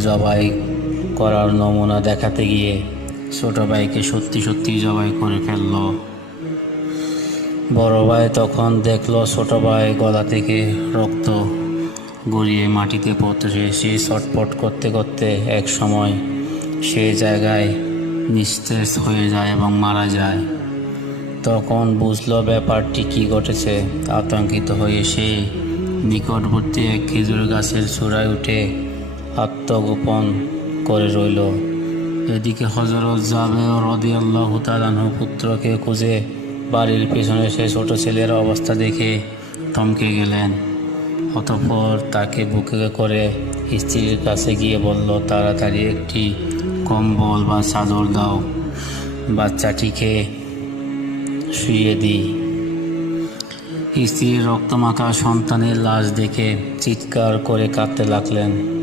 জবাই করার নমুনা দেখাতে গিয়ে ছোট ভাইকে সত্যি সত্যি জবাই করে ফেলল। বড় ভাই তখন দেখলো ছোট ভাই গলা থেকে রক্ত গড়িয়ে মাটিতে পড়তেছে। সে ছটফট করতে করতে এক সময় সে জায়গায় নিস্তেজ হয়ে যায় এবং মারা যায়। তখন বুঝলো ব্যাপারটি কি ঘটেছে। আতঙ্কিত হয়ে সে নিকটবর্তী এক খেজুর গাছের চূড়ায় উঠে আত্মগোপন করে রইল। এদিকে হযরত জাবের রাদিয়াল্লাহু তাআলা আনহু পুত্রকে খুঁজে বাড়ির পেছনে সে ছোট ছেলের অবস্থা দেখে থমকে গেলেন। অতঃপর তাকে বুকে করে স্ত্রীর কাছে গিয়ে বলল, তাড়াতাড়ি একটি কম্বল বা চাদর দাও, বাচ্চাটিকে শুইয়ে দিই। স্ত্রীর রক্তমাখা সন্তানের লাশ দেখে চিৎকার করে কাঁদতে লাগলেন।